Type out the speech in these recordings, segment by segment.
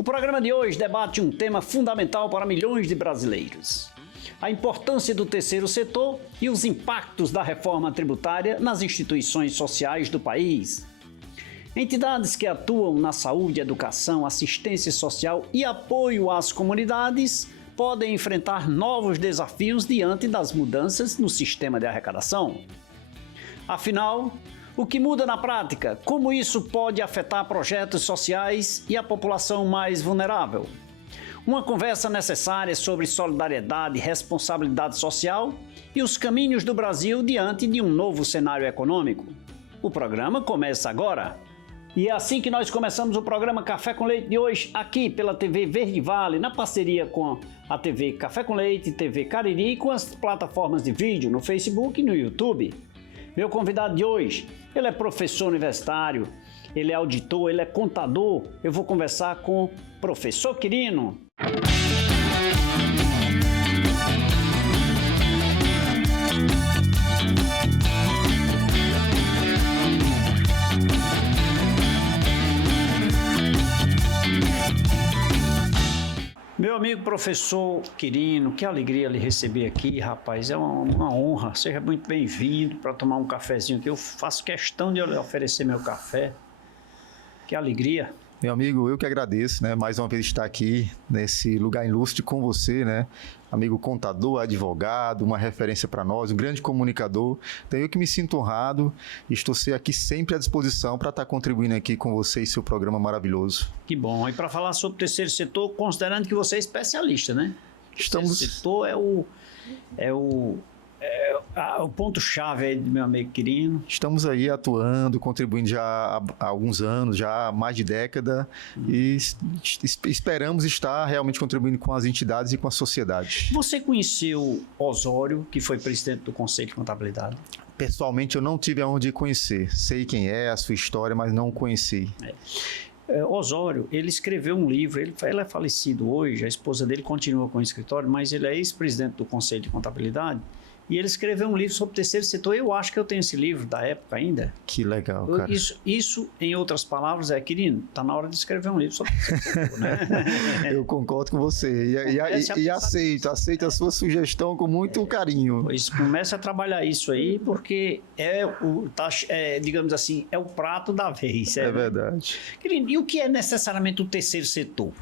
O programa de hoje debate um tema fundamental para milhões de brasileiros: a importância do terceiro setor e os impactos da reforma tributária nas instituições sociais do país. Entidades que atuam na saúde, educação, assistência social e apoio às comunidades podem enfrentar novos desafios diante das mudanças no sistema de arrecadação. Afinal, o que muda na prática? Como isso pode afetar projetos sociais e a população mais vulnerável? Uma conversa necessária sobre solidariedade e responsabilidade social e os caminhos do Brasil diante de um novo cenário econômico. O programa começa agora. E é assim que nós começamos o programa Café com Leite de hoje, aqui pela TV Verde Vale, na parceria com a TV Café com Leite, TV Cariri e com as plataformas de vídeo no Facebook e no YouTube. Meu convidado de hoje, ele é professor universitário, ele é auditor, ele é contador. Eu vou conversar com o professor Quirino. Meu amigo professor Quirino, que alegria lhe receber aqui, rapaz, é uma honra, seja muito bem-vindo para tomar um cafezinho aqui, eu faço questão de oferecer meu café, que alegria. Meu amigo, eu que agradeço, né, mais uma vez estar aqui nesse lugar ilustre com você, né, amigo contador, advogado, uma referência para nós, um grande comunicador. Então eu que me sinto honrado e estou aqui sempre à disposição para estar contribuindo aqui com você e seu programa maravilhoso. Que bom. E para falar sobre o terceiro setor, considerando que você é especialista, né? O terceiro setor é o ponto-chave aí do meu amigo Quirino. Estamos aí atuando, contribuindo já há alguns anos, já há mais de década, e esperamos estar realmente contribuindo com as entidades e com a sociedade. Você conheceu Osório, que foi presidente do Conselho de Contabilidade? Pessoalmente, eu não tive aonde conhecer. Sei quem é, a sua história, mas não o conheci. Osório, ele escreveu um livro, ele é falecido hoje, a esposa dele continua com o escritório, mas ele é ex-presidente do Conselho de Contabilidade. E ele escreveu um livro sobre o terceiro setor. Eu acho que eu tenho esse livro da época ainda. Que legal, cara. Isso, em outras palavras, Quirino, está na hora de escrever um livro sobre o terceiro setor, né? Eu concordo com você. E aceito a sua sugestão com muito carinho. Pois comece a trabalhar isso aí, porque digamos assim, é o prato da vez. É verdade. Quirino, e o que é necessariamente o terceiro setor?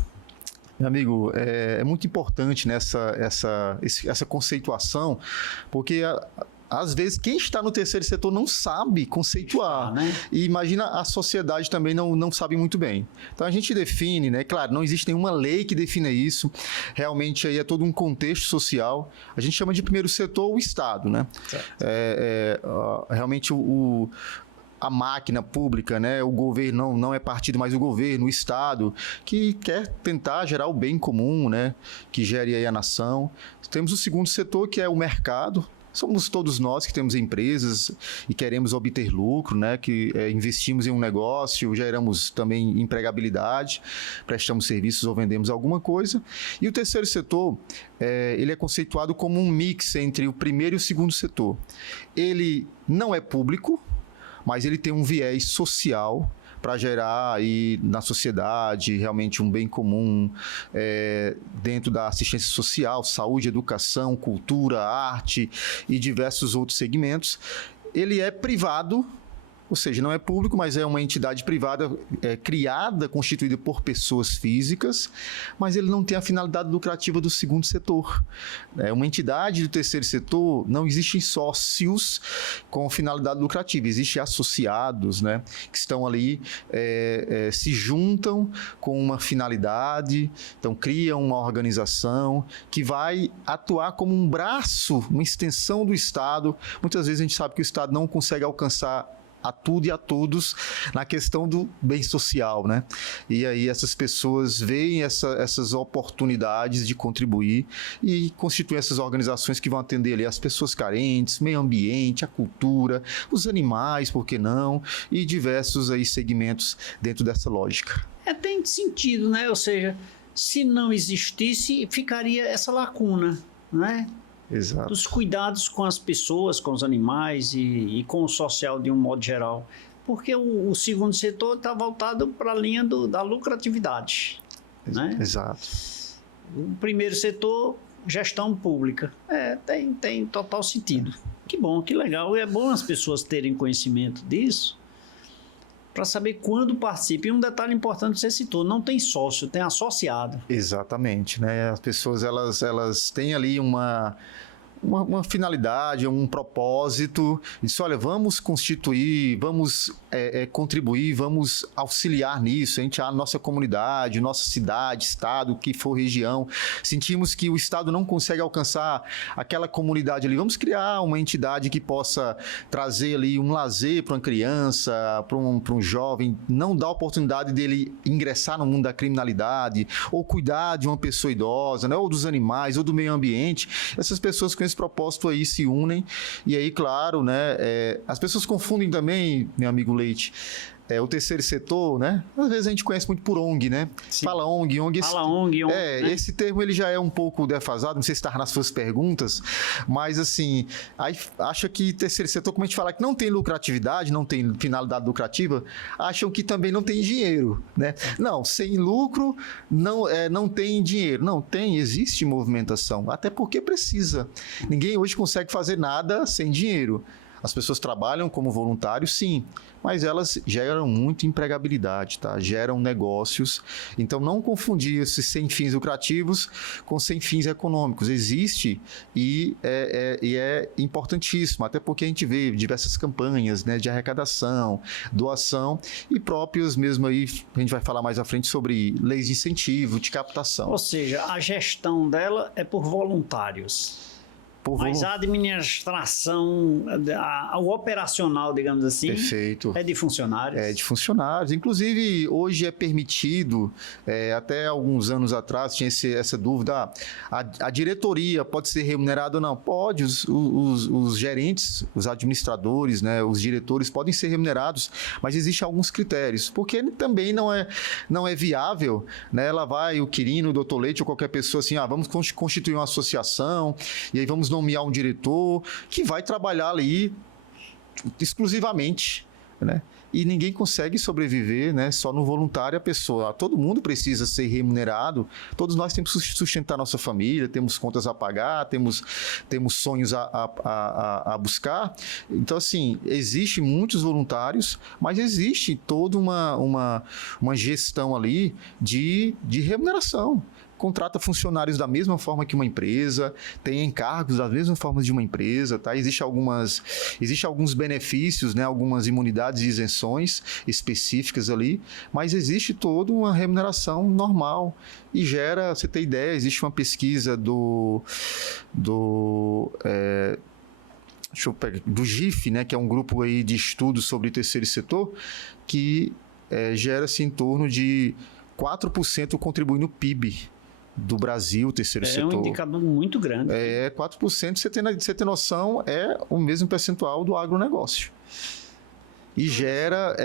Meu amigo, é muito importante essa conceituação, porque às vezes quem está no terceiro setor não sabe conceituar, né? E imagina a sociedade também não sabe muito bem. Então a gente define, né? Claro, não existe nenhuma lei que defina isso, realmente aí é todo um contexto social. A gente chama de primeiro setor o Estado, né? Realmente a máquina pública, né? O governo não é partido, mas o governo, o Estado, que quer tentar gerar o bem comum, né? Que gere aí a nação. Temos o segundo setor, que é o mercado. Somos todos nós que temos empresas e queremos obter lucro, né? Que investimos em um negócio, geramos também empregabilidade, prestamos serviços ou vendemos alguma coisa. E o terceiro setor, ele é conceituado como um mix entre o primeiro e o segundo setor. Ele não é público, mas ele tem um viés social para gerar aí na sociedade realmente um bem comum dentro da assistência social, saúde, educação, cultura, arte e diversos outros segmentos. Ele é privado, ou seja, não é público, mas é uma entidade privada criada, constituída por pessoas físicas, mas ele não tem a finalidade lucrativa do segundo setor. É uma entidade do terceiro setor, não existem sócios com finalidade lucrativa, existem associados, né, que estão ali, se juntam com uma finalidade, então criam uma organização que vai atuar como um braço, uma extensão do Estado. Muitas vezes a gente sabe que o Estado não consegue alcançar a tudo e a todos na questão do bem social, né? E aí essas pessoas veem essas oportunidades de contribuir e constituem essas organizações que vão atender ali as pessoas carentes, meio ambiente, a cultura, os animais, por que não? E diversos aí segmentos dentro dessa lógica. Tem sentido, né? Ou seja, se não existisse, ficaria essa lacuna, né? Exato. Dos cuidados com as pessoas, com os animais e com o social de um modo geral. Porque o segundo setor está voltado para a linha da lucratividade. né? Exato. O primeiro setor, gestão pública. Tem total sentido. Que bom, que legal. E é bom as pessoas terem conhecimento disso para saber quando participa. E um detalhe importante que você citou, não tem sócio, tem associado. Exatamente, né? As pessoas, elas têm ali uma finalidade, um propósito, diz, olha, vamos constituir, vamos contribuir, vamos auxiliar nisso, a nossa comunidade, nossa cidade, estado, que for região, sentimos que o estado não consegue alcançar aquela comunidade ali, vamos criar uma entidade que possa trazer ali um lazer para uma criança, para um jovem, não dar a oportunidade dele ingressar no mundo da criminalidade, ou cuidar de uma pessoa idosa, né, ou dos animais, ou do meio ambiente. Essas pessoas com esse propósito aí se unem, e aí, claro, né, as pessoas confundem também, meu amigo Leite, o terceiro setor, né? Às vezes a gente conhece muito por ONG, né? Sim. Fala ONG. Fala ONG, né? Esse termo ele já é um pouco defasado, não sei se está nas suas perguntas, mas assim, aí acha que terceiro setor, como a gente fala que não tem lucratividade, não tem finalidade lucrativa, acham que também não tem dinheiro, né? Não, sem lucro não tem dinheiro. Não, existe movimentação, até porque precisa. Ninguém hoje consegue fazer nada sem dinheiro. As pessoas trabalham como voluntários, sim, mas elas geram muita empregabilidade, tá? Geram negócios. Então, não confundir esses sem fins lucrativos com sem fins econômicos. Existe e é importantíssimo, até porque a gente vê diversas campanhas, né, de arrecadação, doação e próprios mesmo aí, a gente vai falar mais à frente sobre leis de incentivo, de captação. Ou seja, a gestão dela é por voluntários. Mas a administração, o operacional, digamos assim, perfeito, é de funcionários. É de funcionários. Inclusive, hoje é permitido, até alguns anos atrás tinha essa dúvida, a diretoria pode ser remunerada ou não? Pode, os gerentes, os administradores, né, os diretores podem ser remunerados, mas existem alguns critérios, porque também não é viável, né, lá vai o Quirino, o Dr. Leite ou qualquer pessoa assim, vamos constituir uma associação e aí vamos nomear um diretor que vai trabalhar ali exclusivamente, né? E ninguém consegue sobreviver, né, só no voluntário. Todo mundo precisa ser remunerado, todos nós temos que sustentar nossa família, temos contas a pagar, temos sonhos a buscar. Então, assim, existe muitos voluntários, mas existe toda uma gestão ali de remuneração. Contrata funcionários da mesma forma que uma empresa, tem encargos das mesmas formas de uma empresa, tá? Existem alguns benefícios, né? Algumas imunidades e isenções específicas ali, mas existe toda uma remuneração normal e gera, você tem ideia, existe uma pesquisa do GIF, né? Que é um grupo aí de estudos sobre o terceiro setor, que gera-se em torno de 4% contribui no PIB do Brasil, o terceiro setor. É um indicador muito grande. 4%, você tem noção, é o mesmo percentual do agronegócio. E gera,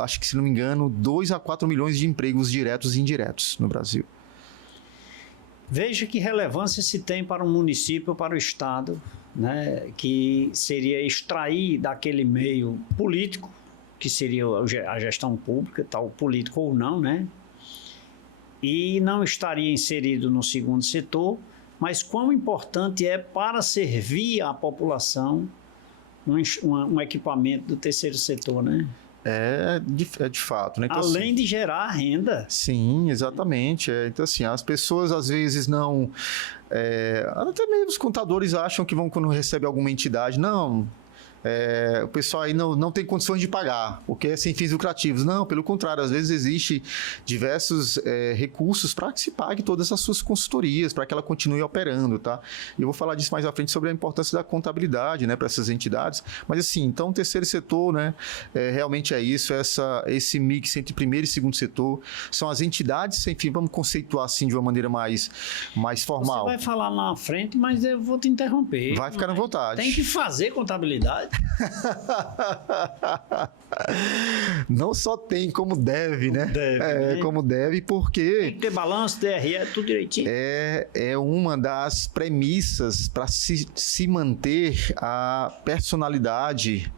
acho que se não me engano, 2 a 4 milhões de empregos diretos e indiretos no Brasil. Veja que relevância se tem para um município ou para o estado, né, que seria extrair daquele meio político, que seria a gestão pública, tal político ou não, né? E não estaria inserido no segundo setor, mas quão importante é para servir à população um equipamento do terceiro setor, né? De fato, né? Então, além de gerar renda. Sim, exatamente. Então, assim, as pessoas às vezes não... até mesmo os contadores acham que vão quando recebe alguma entidade. Não... o pessoal aí não tem condições de pagar, porque é sem fins lucrativos. Não, pelo contrário, às vezes existe diversos recursos para que se pague todas as suas consultorias, para que ela continue operando, tá? E eu vou falar disso mais à frente sobre a importância da contabilidade, né, para essas entidades. Mas assim, então o terceiro setor, né, realmente é isso, esse mix entre primeiro e segundo setor, são as entidades, enfim, vamos conceituar assim de uma maneira mais formal. Você vai falar lá na frente, mas eu vou te interromper. Vai ficar à vontade. Tem que fazer contabilidade. Não só tem, como deve, né? Como deve, porque... Tem que ter balanço, DRE, tudo direitinho. É uma das premissas para se manter a personalidade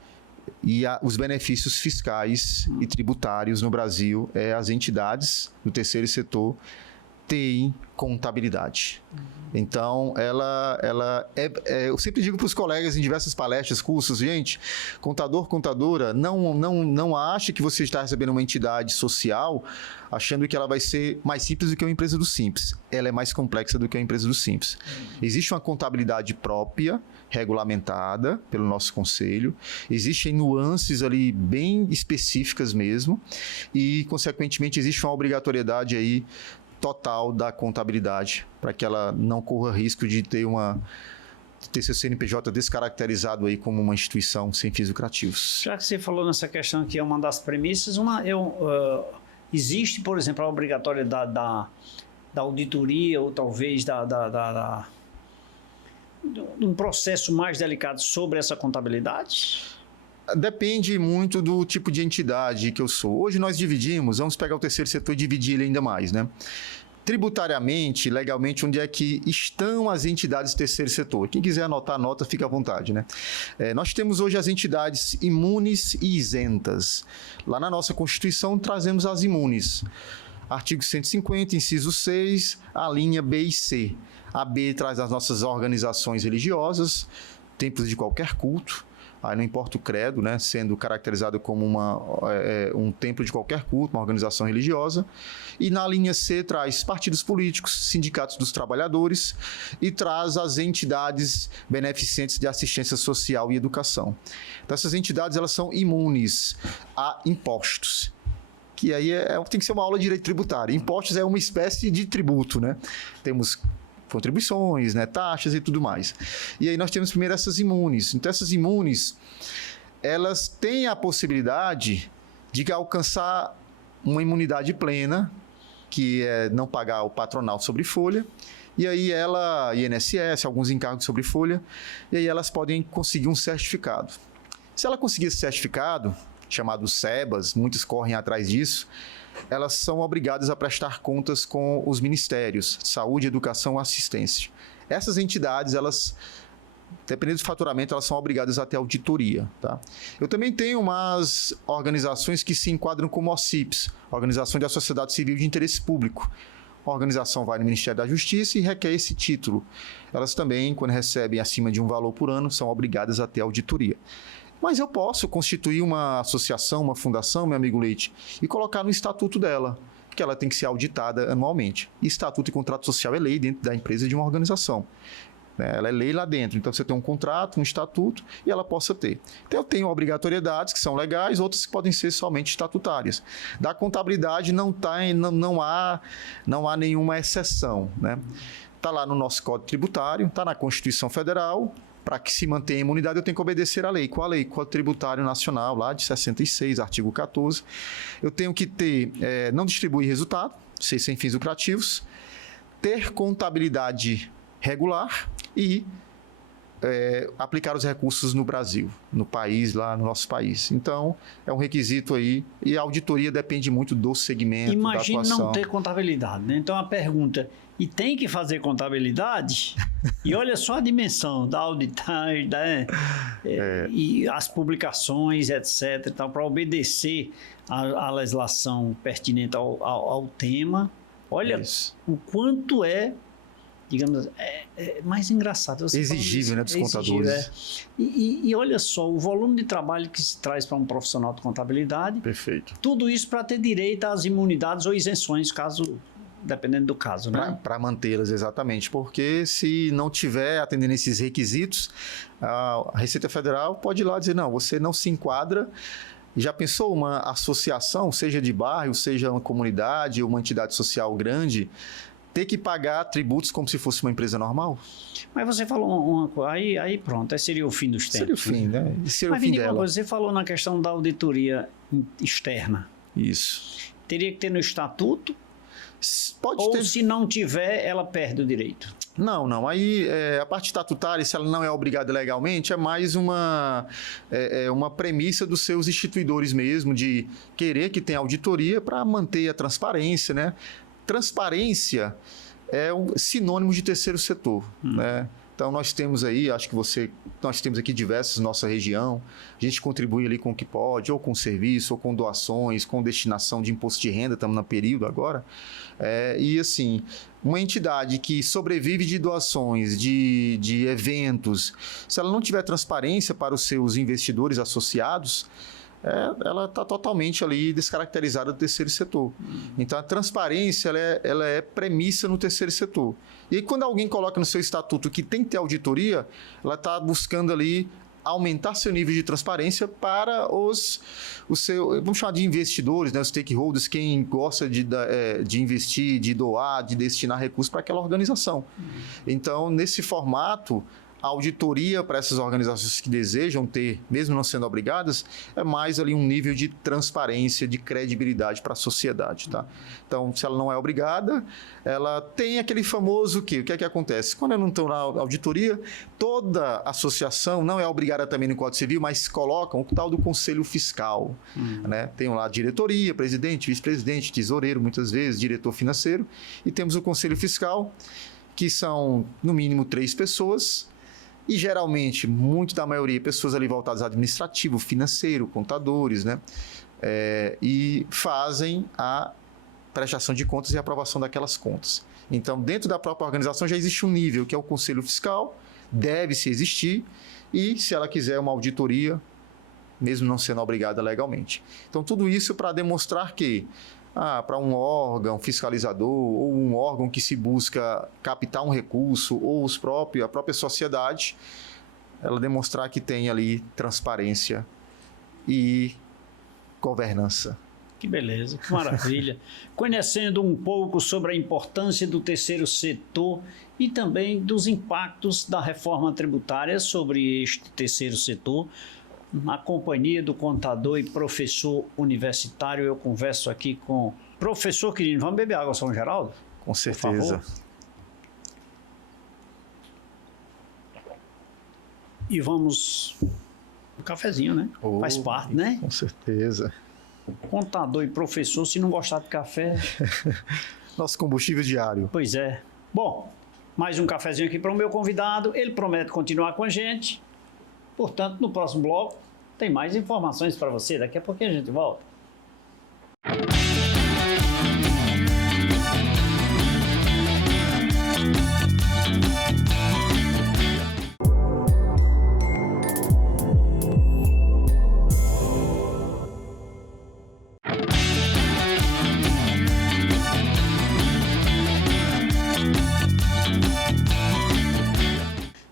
e os benefícios fiscais e tributários no Brasil. As entidades do terceiro setor TI, contabilidade. Então, eu sempre digo para os colegas em diversas palestras, cursos, gente, contador, contadora, não ache que você está recebendo uma entidade social achando que ela vai ser mais simples do que uma empresa do Simples. Ela é mais complexa do que uma empresa do Simples. Existe uma contabilidade própria, regulamentada pelo nosso conselho, existem nuances ali bem específicas mesmo e, consequentemente, existe uma obrigatoriedade aí total da contabilidade, para que ela não corra risco de ter seu CNPJ descaracterizado aí como uma instituição sem fins lucrativos. Já que você falou nessa questão que é uma das premissas, existe, por exemplo, a obrigatoriedade da auditoria ou talvez de um processo mais delicado sobre essa contabilidade? Depende muito do tipo de entidade que eu sou. Hoje nós dividimos, vamos pegar o terceiro setor e dividir ele ainda mais, né? Tributariamente, legalmente, onde é que estão as entidades do terceiro setor? Quem quiser anotar, anota, fica à vontade, né? Nós temos hoje as entidades imunes e isentas. Lá na nossa Constituição, trazemos as imunes. Artigo 150, inciso 6, a linha B e C. A B traz as nossas organizações religiosas, templos de qualquer culto. Aí não importa o credo, né, sendo caracterizado como um templo de qualquer culto, uma organização religiosa. E na linha C traz partidos políticos, sindicatos dos trabalhadores e traz as entidades beneficentes de assistência social e educação. Então, essas entidades elas são imunes a impostos, que aí tem que ser uma aula de direito tributário. Impostos é uma espécie de tributo, né? Temos contribuições, né, taxas e tudo mais. E aí nós temos primeiro essas imunes. Então, essas imunes, elas têm a possibilidade de alcançar uma imunidade plena, que é não pagar o patronal sobre folha, e aí INSS, alguns encargos sobre folha, e aí elas podem conseguir um certificado. Se ela conseguir esse certificado, chamado SEBAS, muitos correm atrás disso, elas são obrigadas a prestar contas com os ministérios, saúde, educação, assistência. Essas entidades, elas, dependendo do faturamento, elas são obrigadas a ter auditoria. Tá? Eu também tenho umas organizações que se enquadram como OCIPs, Organização da Sociedade Civil de Interesse Público. A organização vai no Ministério da Justiça e requer esse título. Elas também, quando recebem acima de um valor por ano, são obrigadas a ter auditoria. Mas eu posso constituir uma associação, uma fundação, meu amigo Leite, e colocar no estatuto dela, que ela tem que ser auditada anualmente. E estatuto e contrato social é lei dentro da empresa de uma organização. Ela é lei lá dentro. Então, você tem um contrato, um estatuto, e ela possa ter. Então, eu tenho obrigatoriedades que são legais, outras que podem ser somente estatutárias. Da contabilidade não há nenhuma exceção. Né? Está lá no nosso Código Tributário, está na Constituição Federal. Para que se mantenha a imunidade, eu tenho que obedecer à lei. Qual a lei? Código Tributário Nacional, lá de 66, artigo 14. Eu tenho que não distribuir resultado, ser sem fins lucrativos, ter contabilidade regular e aplicar os recursos no Brasil, no país, lá no nosso país. Então, é um requisito aí, e a auditoria depende muito do segmento, da atuação. Imagine não ter contabilidade, né? Então, a pergunta, e tem que fazer contabilidade? E olha só a dimensão da auditagem, e as publicações, etc., para obedecer à legislação pertinente ao tema. Olha o quanto digamos, mais engraçado. Exigível, né, dos contadores. E olha só, o volume de trabalho que se traz para um profissional de contabilidade. Perfeito. Tudo isso para ter direito às imunidades ou isenções, dependendo do caso, né? Para mantê-las, exatamente. Porque se não tiver atendendo esses requisitos, a Receita Federal pode ir lá dizer, não, você não se enquadra. Já pensou uma associação, seja de bairro, seja uma comunidade ou uma entidade social grande, ter que pagar tributos como se fosse uma empresa normal? Mas você falou uma coisa, aí pronto, aí seria o fim dos tempos. Seria o fim, né? Seria Mas o fim me diga dela. uma coisa, você falou na questão da auditoria externa. Isso. Teria que ter no estatuto? Pode ter. Se não tiver, ela perde o direito? Não. Aí, a parte estatutária, se ela não é obrigada legalmente, é mais uma premissa dos seus instituidores mesmo, de querer que tenha auditoria para manter a transparência, né? Transparência é um sinônimo de terceiro setor, né? Então, nós temos aí, nós temos aqui diversos na nossa região, a gente contribui ali com o que pode, ou com serviço, ou com doações, com destinação de imposto de renda, estamos no período agora. E assim, uma entidade que sobrevive de doações, de eventos, se ela não tiver transparência para os seus investidores associados, ela está totalmente ali descaracterizada do terceiro setor. Então, a transparência ela é premissa no terceiro setor. E aí, quando alguém coloca no seu estatuto que tem que ter auditoria, ela está buscando ali aumentar seu nível de transparência para vamos chamar de investidores, né, os stakeholders, quem gosta de investir, de doar, de destinar recursos para aquela organização. Então, nesse formato, a auditoria para essas organizações que desejam ter, mesmo não sendo obrigadas, é mais ali um nível de transparência, de credibilidade para a sociedade, tá? Então, se ela não é obrigada, ela tem aquele famoso o que é que acontece? Quando eu não estou na auditoria, toda associação não é obrigada também no Código Civil, mas colocam o tal do Conselho Fiscal, né? Tem lá a diretoria, presidente, vice-presidente, tesoureiro, muitas vezes, diretor financeiro, e temos o Conselho Fiscal, que são, no mínimo, 3 pessoas, e geralmente, muito da maioria, pessoas ali voltadas ao administrativo, financeiro, contadores, né? E fazem a prestação de contas e aprovação daquelas contas. Então, dentro da própria organização já existe um nível, que é o Conselho Fiscal, deve-se existir, e se ela quiser uma auditoria, mesmo não sendo obrigada legalmente. Então, tudo isso para demonstrar que para um órgão fiscalizador ou um órgão que se busca captar um recurso ou a própria sociedade, ela demonstrar que tem ali transparência e governança. Que beleza, que maravilha. Conhecendo um pouco sobre a importância do terceiro setor e também dos impactos da reforma tributária sobre este terceiro setor, na companhia do contador e professor universitário, eu converso aqui com o professor Quirino. Vamos beber água, São Geraldo? Com certeza. E vamos... Um cafezinho, né? Faz parte, né? Com certeza. Contador e professor, se não gostar de café... Nosso combustível diário. Pois é. Bom, mais um cafezinho aqui para o meu convidado. Ele promete continuar com a gente. Portanto, no próximo bloco, tem mais informações para você. Daqui a pouquinho a gente volta.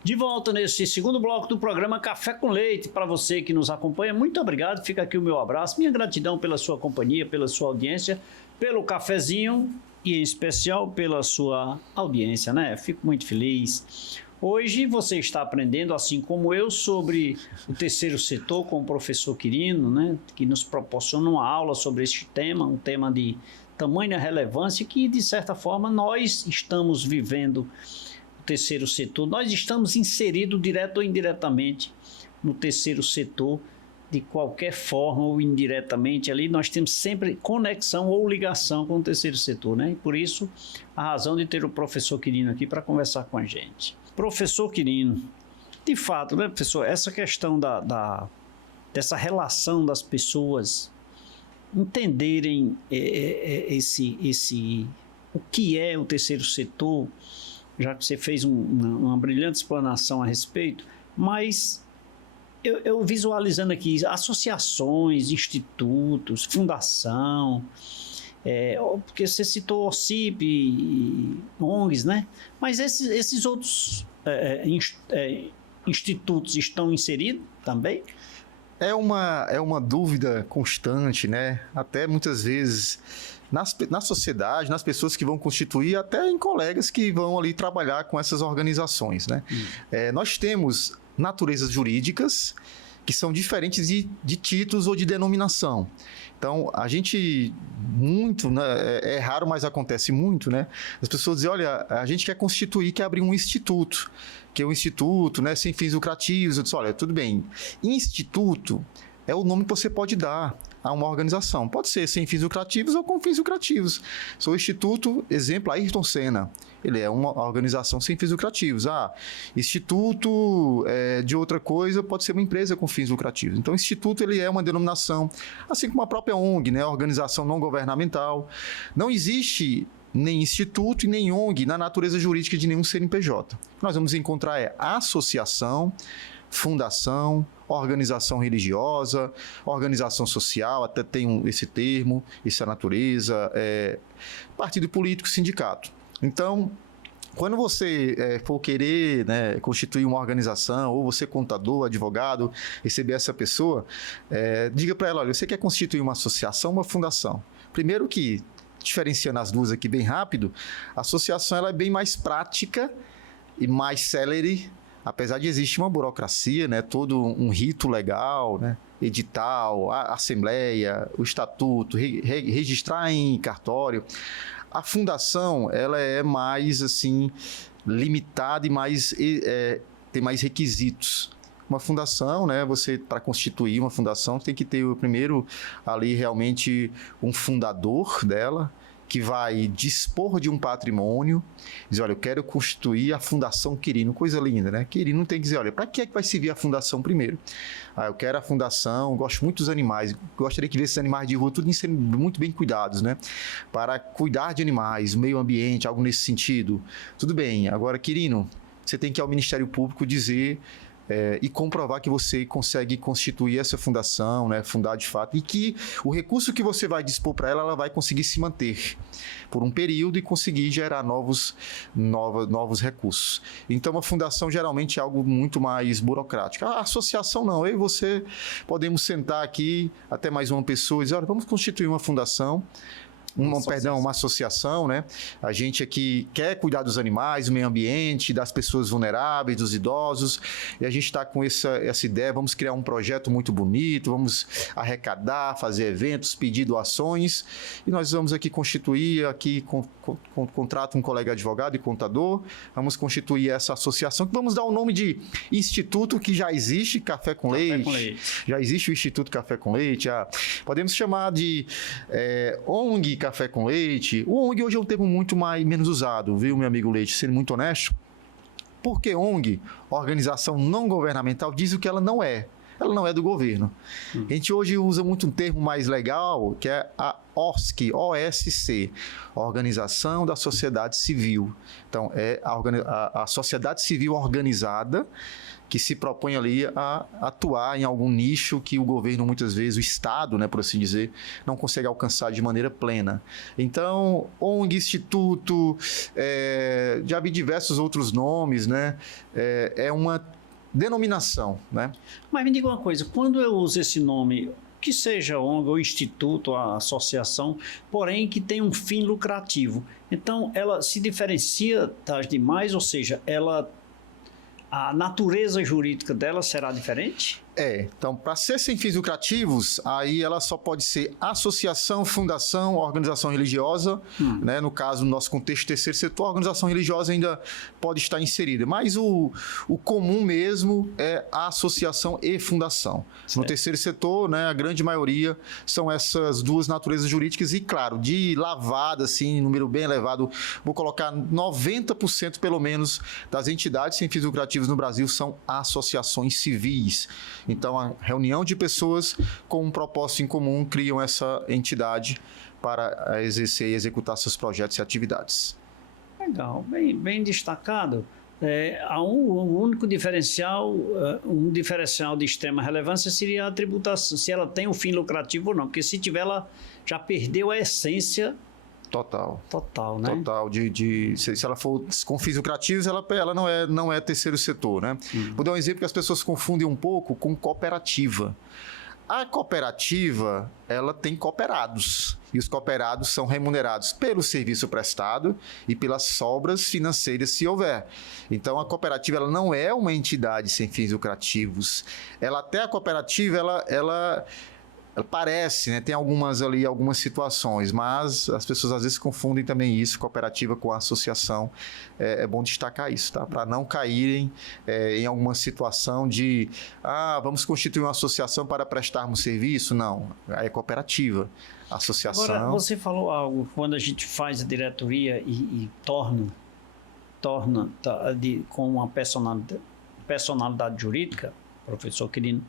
De volta nesse segundo bloco do programa Café com Leite. Para você que nos acompanha, muito obrigado. Fica aqui o meu abraço, minha gratidão pela sua companhia, pela sua audiência, pelo cafezinho e, em especial, pela sua audiência, né? Fico muito feliz. Hoje você está aprendendo, assim como eu, sobre o terceiro setor com o professor Quirino, né? Que nos proporciona uma aula sobre este tema, um tema de tamanha relevância que, de certa forma, nós estamos vivendo terceiro setor, nós estamos inseridos direto ou indiretamente no terceiro setor, de qualquer forma ou indiretamente ali, nós temos sempre conexão ou ligação com o terceiro setor, né? E por isso, a razão de ter o professor Quirino aqui para conversar com a gente. Professor Quirino, de fato, né, professor, essa questão dessa relação das pessoas entenderem o que é o terceiro setor, já que você fez uma brilhante explanação a respeito, mas eu visualizando aqui associações, institutos, fundação, porque você citou OCIP e ONGs, né? Mas esses outros institutos estão inseridos também? É uma dúvida constante, né? Até muitas vezes na sociedade, nas pessoas que vão constituir, até em colegas que vão ali trabalhar com essas organizações, né? Nós temos naturezas jurídicas que são diferentes de títulos ou de denominação. Então, a gente muito, né, é raro, mas acontece muito, né? As pessoas dizem, olha, a gente quer constituir, quer abrir um instituto, que é um instituto, né, sem fins lucrativos. Eu disse, olha, tudo bem, instituto é o nome que você pode dar. a uma organização. Pode ser sem fins lucrativos ou com fins lucrativos. Sou o Instituto, exemplo, Ayrton Senna. Ele é uma organização sem fins lucrativos. Instituto de outra coisa pode ser uma empresa com fins lucrativos. Então, instituto ele é uma denominação, assim como a própria ONG, né? Organização não governamental. Não existe nem instituto e nem ONG na natureza jurídica de nenhum CNPJ. Nós vamos encontrar associação, fundação, organização religiosa, organização social, até tem esse termo, essa natureza, partido político, sindicato. Então, quando você for querer, né, constituir uma organização, ou você contador, advogado, receber essa pessoa, diga para ela, olha, você quer constituir uma associação ou uma fundação? Primeiro que, diferenciando as duas aqui bem rápido, a associação ela é bem mais prática e mais célere, apesar de existir uma burocracia, né, todo um rito legal, né, edital, a assembleia, o estatuto, registrar em cartório. A fundação ela é mais assim limitada e tem mais requisitos. Uma fundação, né, você para constituir uma fundação tem que ter primeiro ali realmente um fundador dela, que vai dispor de um patrimônio, dizer, olha, eu quero constituir a Fundação Quirino, coisa linda, né? Quirino tem que dizer, olha, para que é que vai servir a fundação primeiro? Eu quero a fundação, gosto muito dos animais, gostaria que esses animais de rua tudo sendo muito bem cuidados, né? Para cuidar de animais, meio ambiente, algo nesse sentido. Tudo bem, agora, Quirino, você tem que ir ao Ministério Público dizer e comprovar que você consegue constituir essa fundação, né, fundar de fato, e que o recurso que você vai dispor para ela, ela vai conseguir se manter por um período e conseguir gerar novos recursos. Então, a fundação geralmente é algo muito mais burocrático. A associação não, eu e você podemos sentar aqui, até mais uma pessoa, e dizer, olha, vamos constituir uma fundação, uma associação, né? A gente aqui quer cuidar dos animais, do meio ambiente, das pessoas vulneráveis, dos idosos, e a gente está com essa ideia, vamos criar um projeto muito bonito, vamos arrecadar, fazer eventos, pedir doações, e nós vamos aqui constituir, contrata um colega advogado e contador, vamos constituir essa associação, que vamos dar o nome de Instituto, que já existe, Café com Leite. Já existe o Instituto Café com Leite, podemos chamar de ONG Café com Leite. O ONG hoje é um termo muito menos usado, viu, meu amigo Leite, sendo muito honesto. Porque ONG, organização não governamental, diz o que ela não é. Ela não é do governo. A gente hoje usa muito um termo mais legal, que é a OSC, OSC, Organização da Sociedade Civil. Então, é a sociedade civil organizada que se propõe ali a atuar em algum nicho que o governo, muitas vezes, o Estado, né, por assim dizer, não consegue alcançar de maneira plena. Então, ONG, Instituto, já vi diversos outros nomes, né? É uma denominação, né? Mas me diga uma coisa, quando eu uso esse nome, que seja ONG ou instituto, a associação, porém que tem um fim lucrativo, então ela se diferencia das demais, ou seja, a natureza jurídica dela será diferente? Então, para ser sem fins lucrativos, aí ela só pode ser associação, fundação, organização religiosa, né? No caso, no nosso contexto terceiro setor, a organização religiosa ainda pode estar inserida, mas o comum mesmo é a associação e fundação. Certo. No terceiro setor, né, a grande maioria são essas duas naturezas jurídicas e, claro, de lavada, assim, número bem elevado, vou colocar 90% pelo menos das entidades sem fins lucrativos no Brasil são associações civis. Então, a reunião de pessoas com um propósito em comum criam essa entidade para exercer e executar seus projetos e atividades. Legal, bem destacado. Há um único diferencial, um diferencial de extrema relevância seria a tributação, se ela tem um fim lucrativo ou não, porque se tiver, ela já perdeu a essência. Total, né? Total. Se ela for com fins lucrativos, ela não é terceiro setor, né? Vou dar um exemplo que as pessoas confundem um pouco com cooperativa. A cooperativa, ela tem cooperados. E os cooperados são remunerados pelo serviço prestado e pelas sobras financeiras, se houver. Então, a cooperativa ela não é uma entidade sem fins lucrativos. A cooperativa, ela ela parece, né? Tem algumas situações, mas as pessoas às vezes confundem também isso, cooperativa com associação. É bom destacar isso, tá? Para não caírem em alguma situação de vamos constituir uma associação para prestarmos serviço. Não, é cooperativa. Associação... Agora, você falou algo, quando a gente faz a diretoria e torna com uma personalidade jurídica, professor Quirino,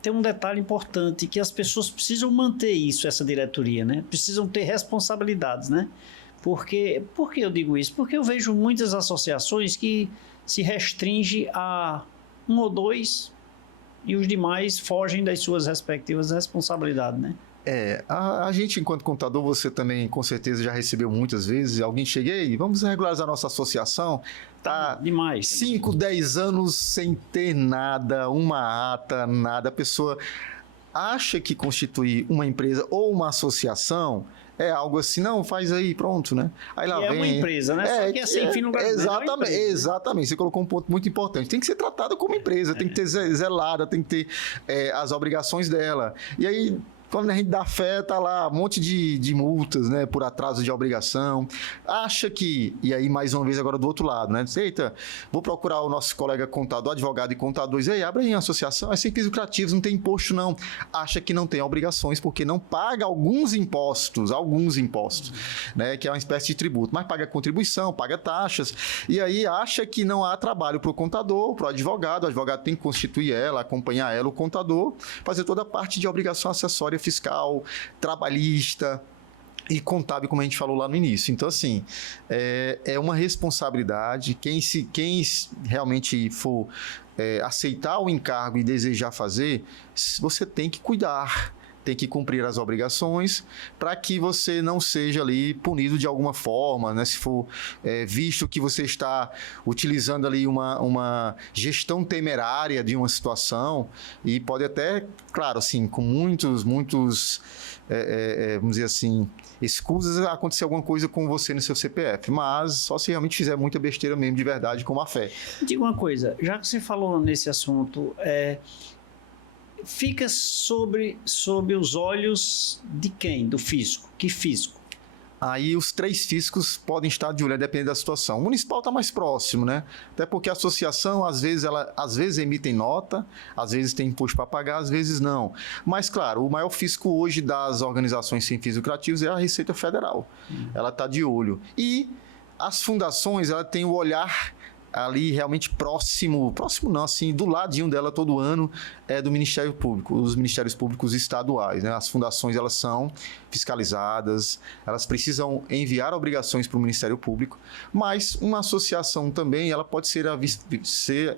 tem um detalhe importante, que as pessoas precisam manter isso, essa diretoria, né? Precisam ter responsabilidades, né? Por que eu digo isso? Porque eu vejo muitas associações que se restringem a 1 ou 2 e os demais fogem das suas respectivas responsabilidades, né? A gente, enquanto contador, você também, com certeza, já recebeu muitas vezes. Alguém chega aí, vamos regularizar a nossa associação. Tá demais. 5, 10 anos sem ter nada, uma ata, nada. A pessoa acha que constituir uma empresa ou uma associação é algo assim, não, faz aí, pronto, né? Aí lá vem... uma empresa, né? Só que é sem fim no lugar. Exatamente, exatamente. Você colocou um ponto muito importante. Tem que ser tratada como empresa, tem que ter zelada, tem que ter as obrigações dela. E aí... Quando a gente dá fé, tá lá um monte de multas, né, por atraso de obrigação. Acha que, e aí mais uma vez agora do outro lado, né, diz, eita, vou procurar o nosso colega contador, advogado e contador, diz, abre aí uma associação, é sem fins lucrativos, não tem imposto não. Acha que não tem obrigações porque não paga alguns impostos, né, que é uma espécie de tributo, mas paga contribuição, paga taxas, e aí acha que não há trabalho para o contador, para o advogado tem que constituir ela, acompanhar ela, o contador, fazer toda a parte de obrigação acessória fiscal, trabalhista e contábil, como a gente falou lá no início. Então, assim, é uma responsabilidade. Quem realmente for aceitar o encargo e desejar fazer, você tem que cuidar, tem que cumprir as obrigações para que você não seja ali punido de alguma forma, né? Se for visto que você está utilizando ali uma gestão temerária de uma situação e pode até, claro, assim, com muitos vamos dizer assim, escusas acontecer alguma coisa com você no seu CPF, mas só se realmente fizer muita besteira mesmo de verdade com má fé. Diga uma coisa, já que você falou nesse assunto, fica sob os olhos de quem? Do fisco? Que fisco? Aí os 3 fiscos podem estar de olho, dependendo da situação. O municipal está mais próximo, né? Até porque a associação, às vezes emitem nota, às vezes tem imposto para pagar, às vezes não. Mas, claro, o maior fisco hoje das organizações sem fins lucrativos é a Receita Federal. Ela está de olho. E as fundações, ela tem o olhar ali realmente próximo não, assim, do ladinho dela todo ano é do Ministério Público, os Ministérios Públicos estaduais, né? As fundações, elas são fiscalizadas, elas precisam enviar obrigações para o Ministério Público, mas uma associação também, ela pode ser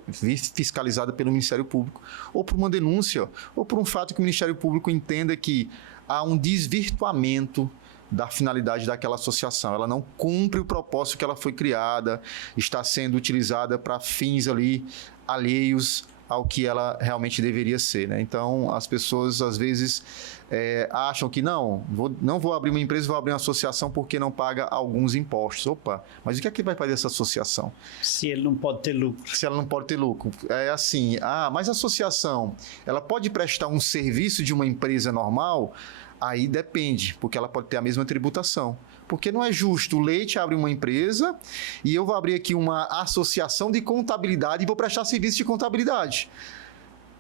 fiscalizada pelo Ministério Público, ou por uma denúncia, ou por um fato que o Ministério Público entenda que há um desvirtuamento da finalidade daquela associação. Ela não cumpre o propósito que ela foi criada, está sendo utilizada para fins ali alheios ao que ela realmente deveria ser, né? Então, as pessoas, às vezes, acham que não vou abrir uma empresa, vou abrir uma associação porque não paga alguns impostos. Opa, mas o que é que vai fazer essa associação? Se ele não pode ter lucro. Se ela não pode ter lucro. É assim, mas a associação, ela pode prestar um serviço de uma empresa normal? Aí depende, porque ela pode ter a mesma tributação. Porque não é justo o Leite abrir uma empresa e eu vou abrir aqui uma associação de contabilidade e vou prestar serviço de contabilidade.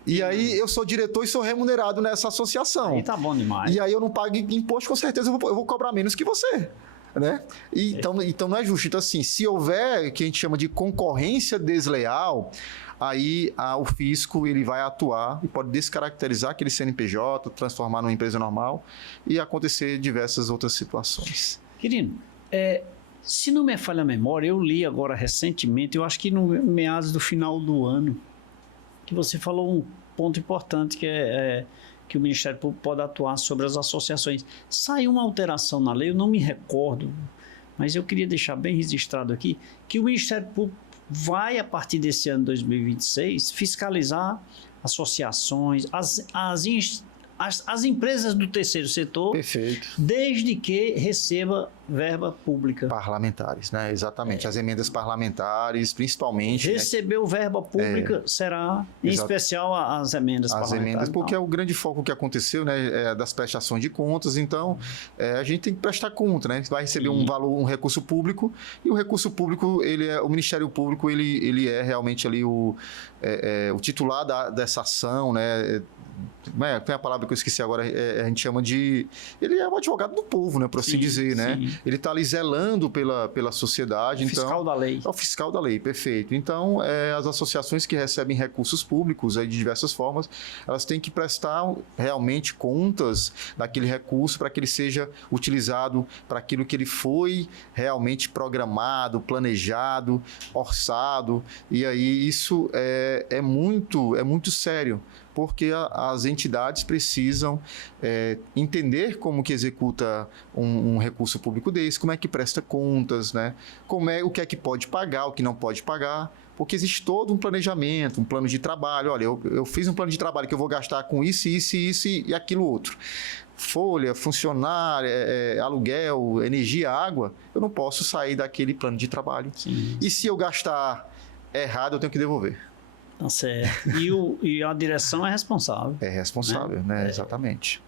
E aí eu sou diretor e sou remunerado nessa associação. Aí tá bom demais. E aí eu não pago imposto, com certeza eu vou cobrar menos que você. Né? Então não é justo. Então, assim, se houver o que a gente chama de concorrência desleal, aí o fisco ele vai atuar e pode descaracterizar aquele CNPJ, transformar numa empresa normal e acontecer diversas outras situações. Quirino, se não me falha a memória, eu li agora recentemente, eu acho que no meados do final do ano, que você falou um ponto importante que que o Ministério Público pode atuar sobre as associações. Saiu uma alteração na lei, eu não me recordo, mas eu queria deixar bem registrado aqui, que o Ministério Público vai, a partir desse ano 2026, fiscalizar associações, as empresas do terceiro setor, Perfeito. desde que receba verba pública. Parlamentares, né? Exatamente. As emendas parlamentares, principalmente. Recebeu verba pública será, em especial, as emendas parlamentares. As emendas, porque é o grande foco que aconteceu, né? Das prestações de contas. Então, a gente tem que prestar conta, né? Vai receber um valor, um recurso público, e o recurso público, o Ministério Público, ele é realmente ali o titular dessa ação, né? Tem a palavra que eu esqueci agora, a gente chama de... Ele é o advogado do povo, né, por assim dizer, né? Ele está ali zelando pela sociedade. O fiscal da lei. É o fiscal da lei, perfeito. Então, as associações que recebem recursos públicos aí, de diversas formas, elas têm que prestar realmente contas daquele recurso para que ele seja utilizado para aquilo que ele foi realmente programado, planejado, orçado. E aí isso é muito sério, porque as entidades precisam entender como que executa um recurso público desse, como é que presta contas, né? O que é que pode pagar, o que não pode pagar, porque existe todo um planejamento, um plano de trabalho. Olha, eu fiz um plano de trabalho que eu vou gastar com isso e aquilo outro. Folha, funcionário, aluguel, energia, água, eu não posso sair daquele plano de trabalho. E se eu gastar errado, eu tenho que devolver. Tá certo. E a direção é responsável. É responsável, né? Exatamente.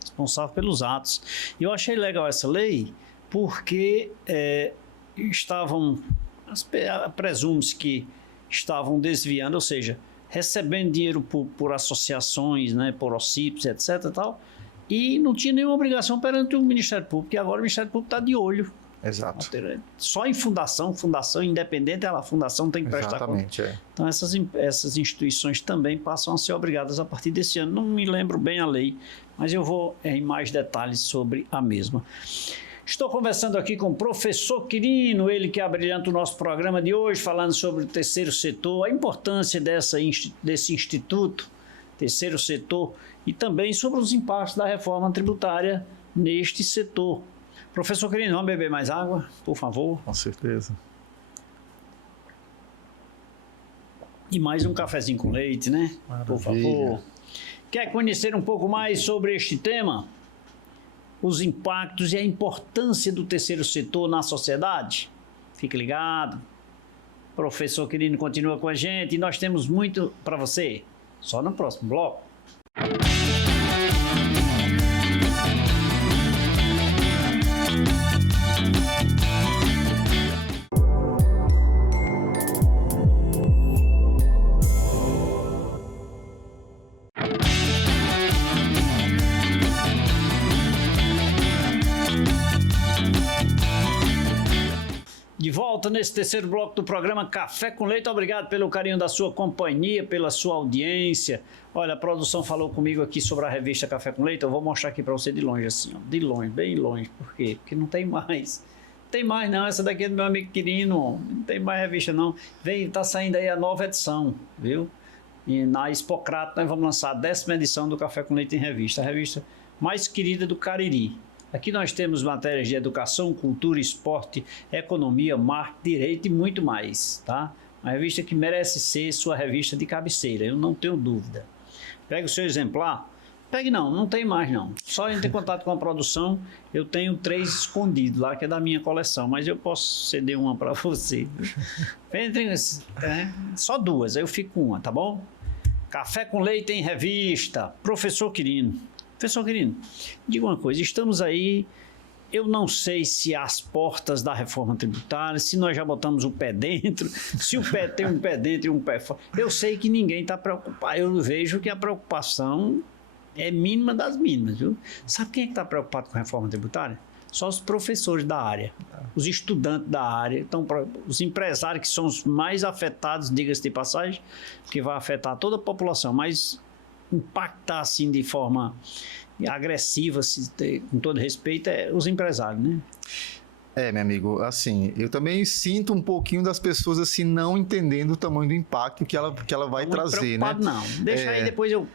Responsável pelos atos. E eu achei legal essa lei porque presume-se que estavam desviando, ou seja, recebendo dinheiro por associações, né, por OCIPs, etc. E não tinha nenhuma obrigação perante o Ministério Público, e agora o Ministério Público está de olho. Exato. Só em fundação independente, a fundação tem que prestar conta. Exatamente. Então essas instituições também passam a ser obrigadas a partir desse ano. Não me lembro bem a lei, mas eu vou em mais detalhes sobre a mesma. Estou conversando aqui com o professor Quirino, ele que abrilhanta o nosso programa de hoje, falando sobre o terceiro setor, a importância desse instituto, terceiro setor, e também sobre os impactos da reforma tributária neste setor. Professor Quirino, vamos beber mais água, por favor? Com certeza. E mais um cafezinho com leite, né? Maravilha. Por favor. Quer conhecer um pouco mais sobre este tema? Os impactos e a importância do terceiro setor na sociedade? Fique ligado. Professor Quirino continua com a gente e nós temos muito para você. Só no próximo bloco. De volta nesse terceiro bloco do programa Café com Leite. Obrigado pelo carinho da sua companhia, pela sua audiência. Olha, a produção falou comigo aqui sobre a revista Café com Leite. Eu vou mostrar aqui para você de longe, assim, ó, de longe, bem longe. Por quê? Porque não tem mais. Não tem mais não, essa daqui é do meu amigo Quirino. Não tem mais revista não. Tá saindo aí a nova edição, viu? E na Expocrato nós vamos lançar a 10ª edição do Café com Leite em Revista. A revista mais querida do Cariri. Aqui nós temos matérias de educação, cultura, esporte, economia, marketing, direito e muito mais, tá? Uma revista que merece ser sua revista de cabeceira, eu não tenho dúvida. Pega o seu exemplar. Pegue não tem mais não. Só entre em contato com a produção, eu tenho 3 escondidos lá, que é da minha coleção, mas eu posso ceder uma para você. Só 2, aí eu fico com uma, tá bom? Café com Leite em Revista, Professor Quirino. Professor Quirino, diga uma coisa, estamos aí, eu não sei se às portas da reforma tributária, se nós já botamos o pé dentro, se o pé tem um pé dentro e um pé fora. Eu sei que ninguém está preocupado, eu vejo que a preocupação é mínima das mínimas, viu? Sabe quem é que está preocupado com a reforma tributária? Só os professores da área, os estudantes da área, então, os empresários que são os mais afetados, diga-se de passagem, que vai afetar toda a população, mas impactar assim de forma agressiva, com todo respeito, os empresários, né? Meu amigo, assim, eu também sinto um pouquinho das pessoas assim não entendendo o tamanho do impacto que ela vai trazer, né? Não, deixa aí, depois eu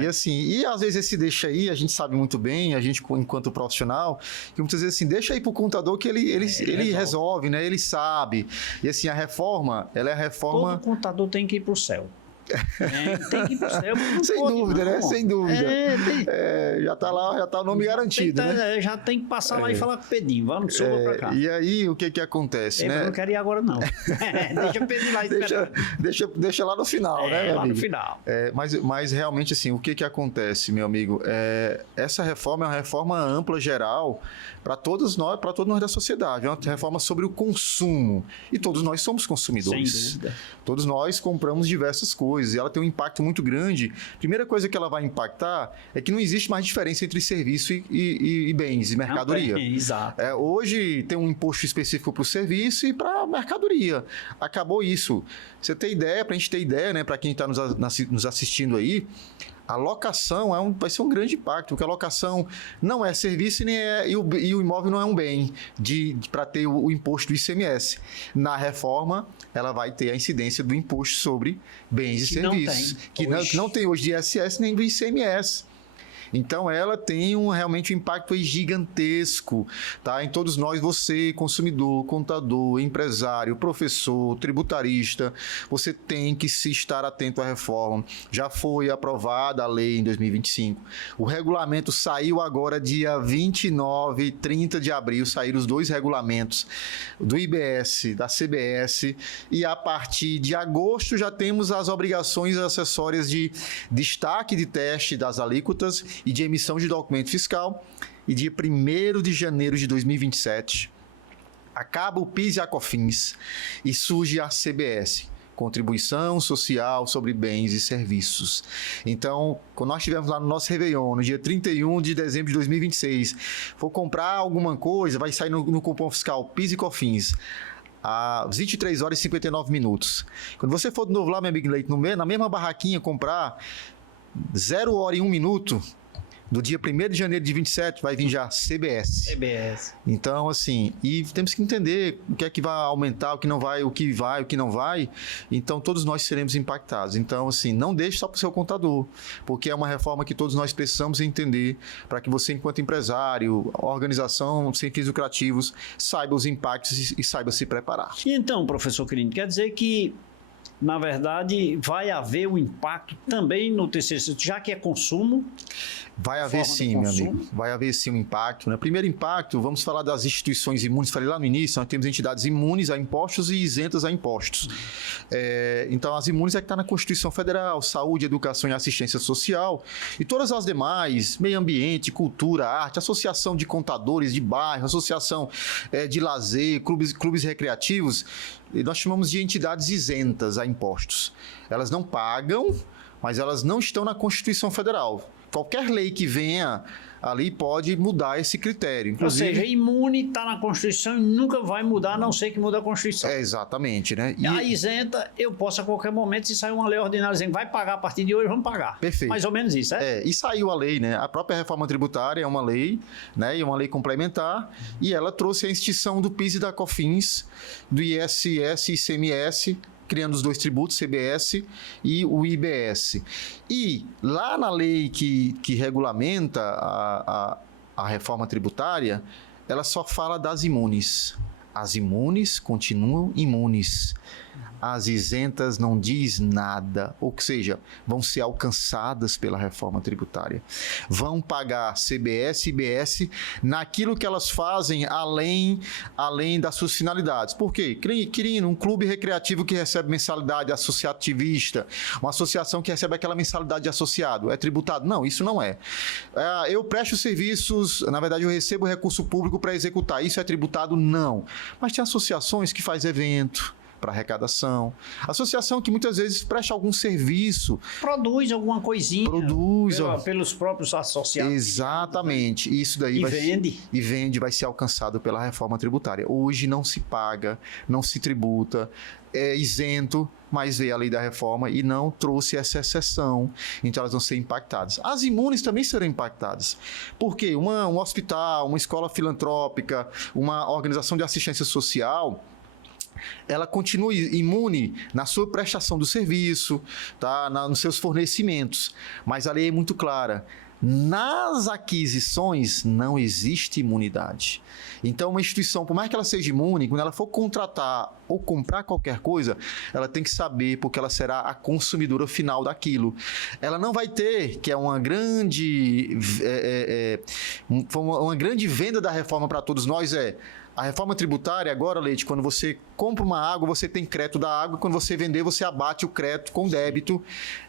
e assim, e às vezes esse deixa aí, a gente sabe muito bem, a gente enquanto profissional, que muitas vezes assim, deixa aí pro contador que ele resolve, né? Ele sabe. E assim, a reforma, ela é a reforma... Todo contador tem que ir pro céu. Tem que ser. Sem dúvida, né? Sem dúvida. Já tá lá, já tá o nome garantido, né? Já tem que passar lá e falar com o Pedrinho. Vamos, suba pra cá. E aí, o que acontece, né? Eu não quero ir agora, não. Deixa o Pedrinho lá esperando. Deixa lá no final, né, meu lá amigo? no final. Mas realmente, assim, o que acontece, meu amigo? Essa reforma é uma reforma ampla, geral, para todos nós da sociedade. É uma reforma sobre o consumo. E todos nós somos consumidores. Sem dúvida. Todos nós compramos diversas coisas. E ela tem um impacto muito grande. Primeira coisa que ela vai impactar é que não existe mais diferença entre serviço e bens, e mercadoria. Exato. Hoje tem um imposto específico para o serviço e para a mercadoria. Acabou isso. Você tem ideia, para a gente ter ideia, né, para quem está nos assistindo aí, a locação vai ser um grande impacto, porque a locação não é serviço e o imóvel não é um bem para ter o imposto do ICMS. Na reforma, ela vai ter a incidência do imposto sobre bens e serviços, que não tem hoje de ISS nem do ICMS. Então, ela tem realmente um impacto gigantesco, tá? Em todos nós, você, consumidor, contador, empresário, professor, tributarista, você tem que se estar atento à reforma. Já foi aprovada a lei em 2025. O regulamento saiu agora dia 29 e 30 de abril, saíram os 2 regulamentos do IBS, da CBS, e a partir de agosto já temos as obrigações acessórias de destaque de teste das alíquotas e de emissão de documento fiscal, e dia 1º de janeiro de 2027 acaba o PIS e a COFINS e surge a CBS, Contribuição Social sobre Bens e Serviços. Então, quando nós estivermos lá no nosso Réveillon, no dia 31 de dezembro de 2026, for comprar alguma coisa, vai sair no cupom fiscal PIS e COFINS às 23 horas e 59 minutos. Quando você for de novo lá, meu amigo Leite, na mesma barraquinha comprar 0 hora e 1 minuto, do dia 1º de janeiro de 27, vai vir já CBS. Então, assim, e temos que entender o que é que vai aumentar, o que não vai, o que não vai. Então, todos nós seremos impactados. Então, assim, não deixe só para o seu contador, porque é uma reforma que todos nós precisamos entender para que você, enquanto empresário, organização sem fins lucrativos, saiba os impactos e saiba se preparar. E então, professor Quirino, quer dizer que, na verdade, vai haver um impacto também no terceiro setor, já que é consumo? Vai haver sim, meu amigo. Vai haver sim um impacto, né? Primeiro impacto, vamos falar das instituições imunes. Falei lá no início, nós temos entidades imunes a impostos e isentas a impostos. Então, as imunes é que está na Constituição Federal, saúde, educação e assistência social. E todas as demais, meio ambiente, cultura, arte, associação de contadores de bairro, associação de lazer, clubes recreativos, nós chamamos de entidades isentas a impostos. Elas não pagam, mas elas não estão na Constituição Federal. Qualquer lei que venha ali pode mudar esse critério. Inclusive, ou seja, imune está na Constituição e nunca vai mudar, a não ser que mude a Constituição. Exatamente, né? E a isenta, eu posso a qualquer momento, se sair uma lei ordinária dizendo vai pagar a partir de hoje, vamos pagar. Perfeito. Mais ou menos isso, E saiu a lei, né? A própria reforma tributária é uma lei, né? E uma lei complementar, e ela trouxe a extinção do PIS e da COFINS, do ISS e ICMS, criando os 2 tributos, CBS e o IBS. E lá na lei que regulamenta a reforma tributária, ela só fala das imunes. As imunes continuam imunes. As isentas não diz nada, ou seja, vão ser alcançadas pela reforma tributária. Vão pagar CBS e IBS naquilo que elas fazem além das suas finalidades. Por quê? Querendo um clube recreativo que recebe mensalidade associativista, uma associação que recebe aquela mensalidade de associado, é tributado? Não, isso não é. Eu presto serviços, na verdade eu recebo recurso público para executar, isso é tributado? Não. Mas tem associações que fazem evento para arrecadação. Associação que muitas vezes presta algum serviço. Produz alguma coisinha. Pelos próprios associados. Exatamente. Isso daí vai ser alcançado pela reforma tributária. Hoje não se paga, não se tributa, é isento, mas veio a lei da reforma e não trouxe essa exceção. Então elas vão ser impactadas. As imunes também serão impactadas. Por quê? Um hospital, uma escola filantrópica, uma organização de assistência social, ela continua imune na sua prestação do serviço, tá? Nos seus fornecimentos. Mas a lei é muito clara. Nas aquisições não existe imunidade. Então, uma instituição, por mais que ela seja imune, quando ela for contratar ou comprar qualquer coisa, ela tem que saber, porque ela será a consumidora final daquilo. Ela não vai ter, que é uma grande venda da reforma para todos nós, a reforma tributária agora, Leite, quando você compra uma água, você tem crédito da água, quando você vender, você abate o crédito com débito,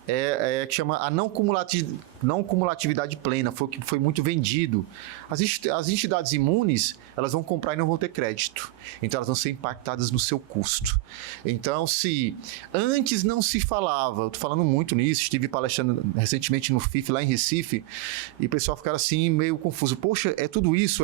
que chama a não cumulatividade plena, foi o que foi muito vendido. As entidades imunes, elas vão comprar e não vão ter crédito, então elas vão ser impactadas no seu custo. Então, se antes não se falava, eu estou falando muito nisso, estive palestrando recentemente no FIF, lá em Recife, e o pessoal ficava assim, meio confuso, poxa, é tudo isso,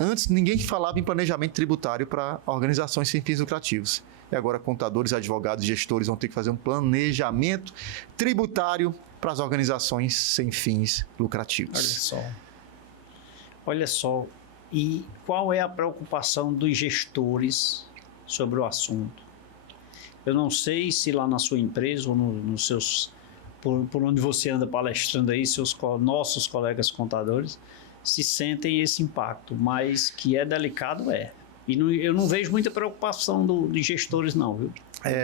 Antes, ninguém falava em planejamento tributário para organizações sem fins lucrativos. E agora, contadores, advogados, gestores vão ter que fazer um planejamento tributário para as organizações sem fins lucrativos. Olha só. E qual é a preocupação dos gestores sobre o assunto? Eu não sei se lá na sua empresa ou nos seus... Por onde você anda palestrando aí, nossos colegas contadores... se sentem esse impacto, mas que é delicado, E eu não vejo muita preocupação de gestores, não, viu?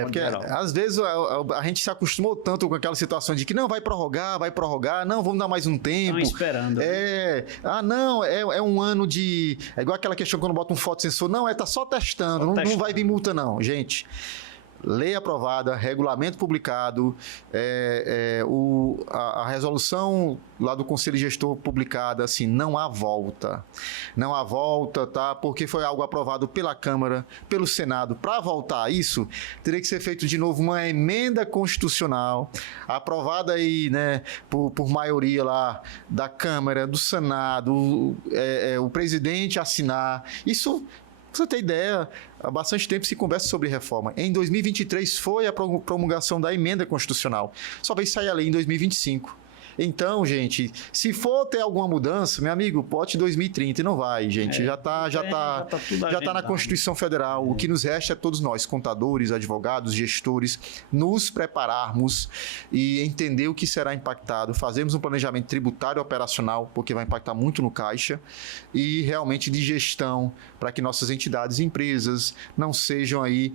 Porque às vezes a gente se acostumou tanto com aquela situação de que não, vai prorrogar, não, vamos dar mais um tempo. Estão esperando. É um ano de... É igual aquela questão quando bota um fotossensor, não, tá só testando, não vai vir multa não, gente. Lei aprovada, regulamento publicado, a resolução lá do Conselho Gestor publicada, assim, não há volta. Não há volta, tá? Porque foi algo aprovado pela Câmara, pelo Senado. Para voltar a isso, teria que ser feito de novo uma emenda constitucional, aprovada aí, né, por maioria lá da Câmara, do Senado, o presidente assinar. Isso... Pra você ter ideia, há bastante tempo se conversa sobre reforma. Em 2023 foi a promulgação da emenda constitucional. Só vai sair a lei em 2025. Então, gente, se for ter alguma mudança, meu amigo, bote 2030 e não vai, gente. Já tá na Constituição Federal. O que nos resta é todos nós, contadores, advogados, gestores, nos prepararmos e entender o que será impactado. Fazemos um planejamento tributário operacional, porque vai impactar muito no caixa, e realmente de gestão, para que nossas entidades e empresas não sejam aí,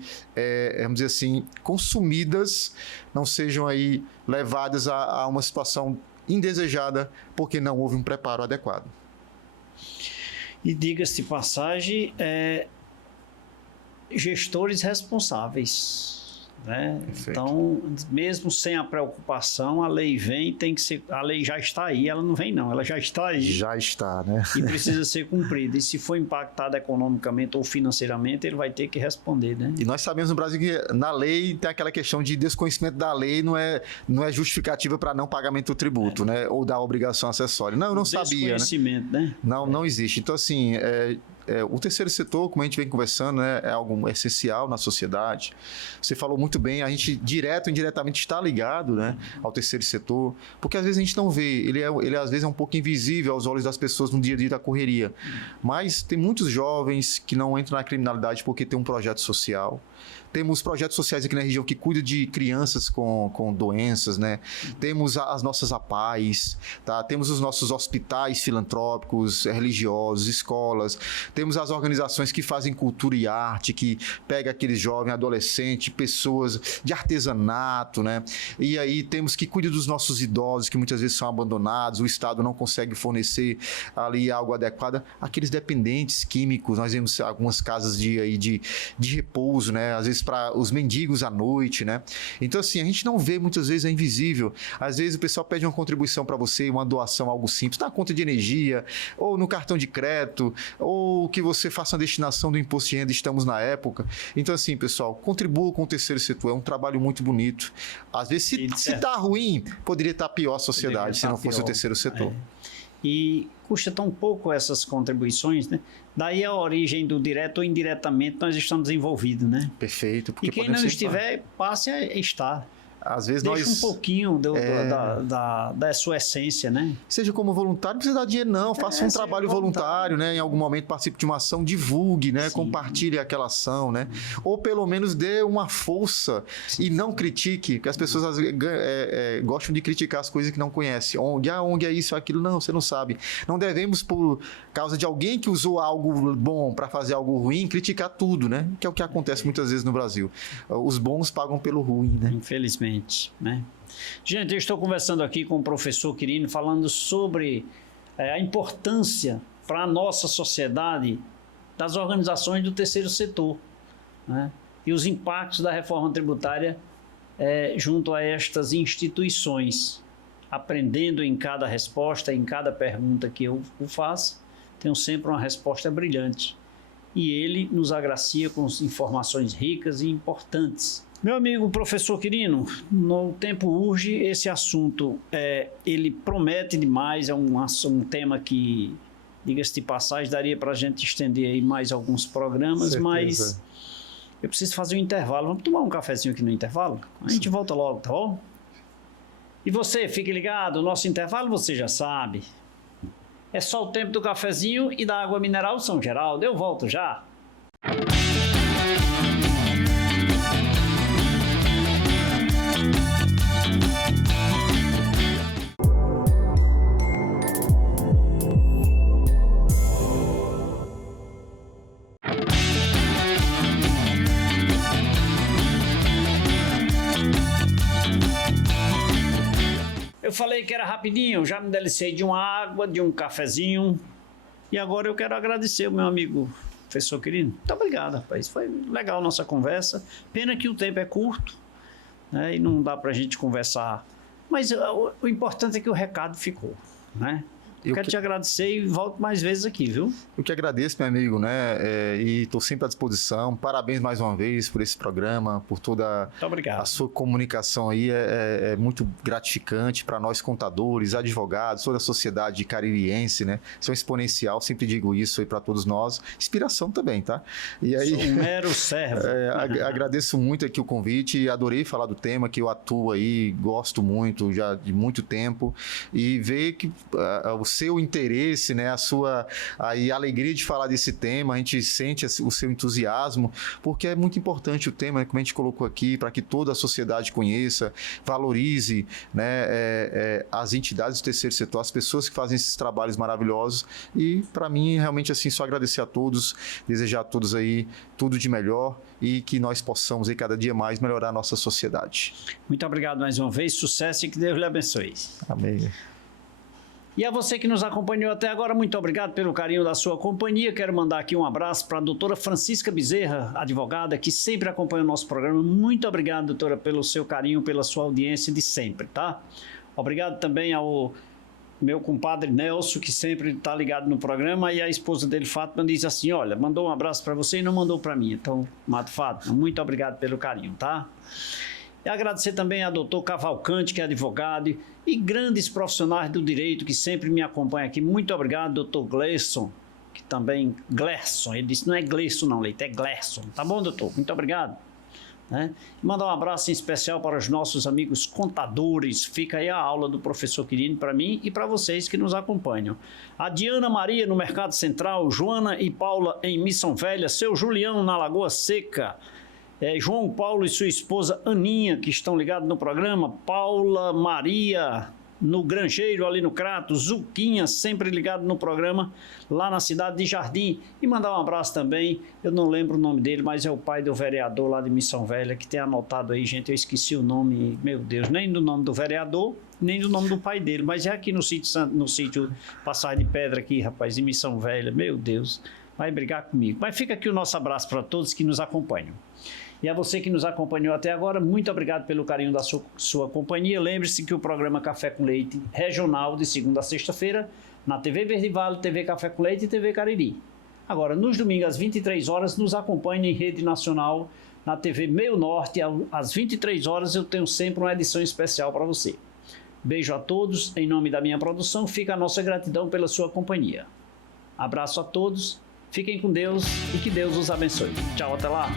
vamos dizer assim, consumidas, não sejam aí levadas a uma situação indesejada, porque não houve um preparo adequado. E diga-se de passagem, gestores responsáveis, né? Então, mesmo sem a preocupação, a lei vem, a lei já está aí, ela não vem não, ela já está aí. Já está, né? E precisa ser cumprida. E se for impactado economicamente ou financeiramente, ele vai ter que responder, né? E nós sabemos no Brasil que na lei tem aquela questão de desconhecimento da lei, não é justificativa para não pagamento do tributo, né? Ou da obrigação acessória. Não, eu não sabia, né? Não existe. Então, assim, o terceiro setor, como a gente vem conversando, né, é algo essencial na sociedade. Você falou muito bem, a gente direto ou indiretamente está ligado, né, ao terceiro setor, porque às vezes a gente não vê, ele às vezes é um pouco invisível aos olhos das pessoas no dia a dia da correria. Mas tem muitos jovens que não entram na criminalidade porque tem um projeto social. Temos projetos sociais aqui na região que cuidam de crianças com doenças, né? Temos as nossas APAES, tá? Temos os nossos hospitais filantrópicos, religiosos, escolas. Temos as organizações que fazem cultura e arte, que pega aqueles jovens, adolescentes, pessoas de artesanato, né? E aí temos que cuidar dos nossos idosos, que muitas vezes são abandonados, o Estado não consegue fornecer ali algo adequado. Aqueles dependentes químicos, nós vemos algumas casas de repouso, né? Às vezes para os mendigos à noite, né? Então, assim, a gente não vê, muitas vezes é invisível. Às vezes o pessoal pede uma contribuição para você, uma doação, algo simples, na conta de energia, ou no cartão de crédito, ou que você faça uma destinação do imposto de renda, estamos na época. Então, assim, pessoal, contribua com o terceiro setor, é um trabalho muito bonito. Às vezes, se está ruim, poderia estar pior a sociedade, se não fosse o terceiro setor. E custa tão pouco essas contribuições, né? Daí a origem do direto ou indiretamente nós estamos envolvidos, né? Perfeito. E quem não estiver, passe a estar. às vezes deixa um pouquinho da sua essência, né? Seja como voluntário, não precisa dar dinheiro não, faça um trabalho voluntário, né? Em algum momento participe de uma ação, divulgue, né? Sim. Compartilhe aquela ação, né? Ou pelo menos dê uma força e não critique, porque as pessoas às vezes, gostam de criticar as coisas que não conhecem. ONG é isso, aquilo, não, você não sabe. Não devemos, por causa de alguém que usou algo bom para fazer algo ruim, criticar tudo, né? Que é o que acontece muitas vezes no Brasil. Os bons pagam pelo ruim, né? Infelizmente, né? Gente, eu estou conversando aqui com o professor Quirino, falando sobre a importância para a nossa sociedade das organizações do terceiro setor, né? E os impactos da reforma tributária junto a estas instituições. Aprendendo em cada resposta, em cada pergunta que eu faço, tenho sempre uma resposta brilhante. E ele nos agracia com informações ricas e importantes. Meu amigo professor Quirino, no tempo urge, esse assunto ele promete demais, é um tema que, diga-se de passagem, daria para a gente estender aí mais alguns programas, mas eu preciso fazer um intervalo. Vamos tomar um cafezinho aqui no intervalo? A gente volta logo, tá bom? E você, fique ligado, o nosso intervalo você já sabe. É só o tempo do cafezinho e da água mineral São Geraldo. Eu volto já. Eu falei que era rapidinho, já me delicei de uma água, de um cafezinho. E agora eu quero agradecer o meu amigo professor Quirino. Muito obrigado, rapaz. Foi legal a nossa conversa. Pena que o tempo é curto, né? E não dá pra gente conversar. Mas o importante é que o recado ficou, né? Eu quero te agradecer e volto mais vezes aqui, viu? Eu que agradeço, meu amigo, né? E estou sempre à disposição. Parabéns mais uma vez por esse programa, por toda a sua comunicação aí. É muito gratificante para nós contadores, advogados, toda a sociedade caririense, né? São exponencial, sempre digo isso aí para todos nós. Inspiração também, tá? E aí, sou um mero servo. Agradeço muito aqui o convite, adorei falar do tema que eu atuo aí, gosto muito, já de muito tempo, e ver que o seu interesse, né, a sua alegria de falar desse tema, a gente sente o seu entusiasmo, porque é muito importante o tema, né, como a gente colocou aqui, para que toda a sociedade conheça, valorize, né, as entidades do terceiro setor, as pessoas que fazem esses trabalhos maravilhosos. E para mim, realmente, assim, só agradecer a todos, desejar a todos aí tudo de melhor e que nós possamos aí cada dia mais melhorar a nossa sociedade. Muito obrigado mais uma vez, sucesso e que Deus lhe abençoe. Amém. E a você que nos acompanhou até agora, muito obrigado pelo carinho da sua companhia. Quero mandar aqui um abraço para a doutora Francisca Bezerra, advogada, que sempre acompanha o nosso programa. Muito obrigado, doutora, pelo seu carinho, pela sua audiência de sempre, tá? Obrigado também ao meu compadre Nelson, que sempre está ligado no programa, e a esposa dele, Fátima, diz assim, olha, mandou um abraço para você e não mandou para mim. Então, Fátima, muito obrigado pelo carinho, tá? E agradecer também ao doutor Cavalcante, que é advogado, e grandes profissionais do direito que sempre me acompanham aqui. Muito obrigado, doutor Gleison, que também... Glerson, ele disse, não é Gleison não, Leite, é Glerson. Tá bom, doutor? Muito obrigado. Né? E mandar um abraço em especial para os nossos amigos contadores. Fica aí a aula do professor Quirino para mim e para vocês que nos acompanham. A Diana Maria no Mercado Central, Joana e Paula em Missão Velha, seu Juliano na Lagoa Seca, João Paulo e sua esposa Aninha, que estão ligados no programa, Paula Maria no Grangeiro, ali no Crato, Zuquinha, sempre ligado no programa, lá na cidade de Jardim. E mandar um abraço também, eu não lembro o nome dele, mas é o pai do vereador lá de Missão Velha, que tem anotado aí, gente, eu esqueci o nome, meu Deus, nem do nome do vereador, nem do nome do pai dele, mas é aqui no sítio Passagem de Pedra aqui, rapaz, em Missão Velha, meu Deus, vai brigar comigo. Mas fica aqui o nosso abraço para todos que nos acompanham. E a você que nos acompanhou até agora, muito obrigado pelo carinho da sua companhia. Lembre-se que o programa Café com Leite regional, de segunda a sexta-feira, na TV Verde Vale, TV Café com Leite e TV Cariri. Agora, nos domingos, às 23 horas, nos acompanhe em rede nacional, na TV Meio Norte, às 23 horas, eu tenho sempre uma edição especial para você. Beijo a todos, em nome da minha produção, fica a nossa gratidão pela sua companhia. Abraço a todos, fiquem com Deus e que Deus os abençoe. Tchau, até lá!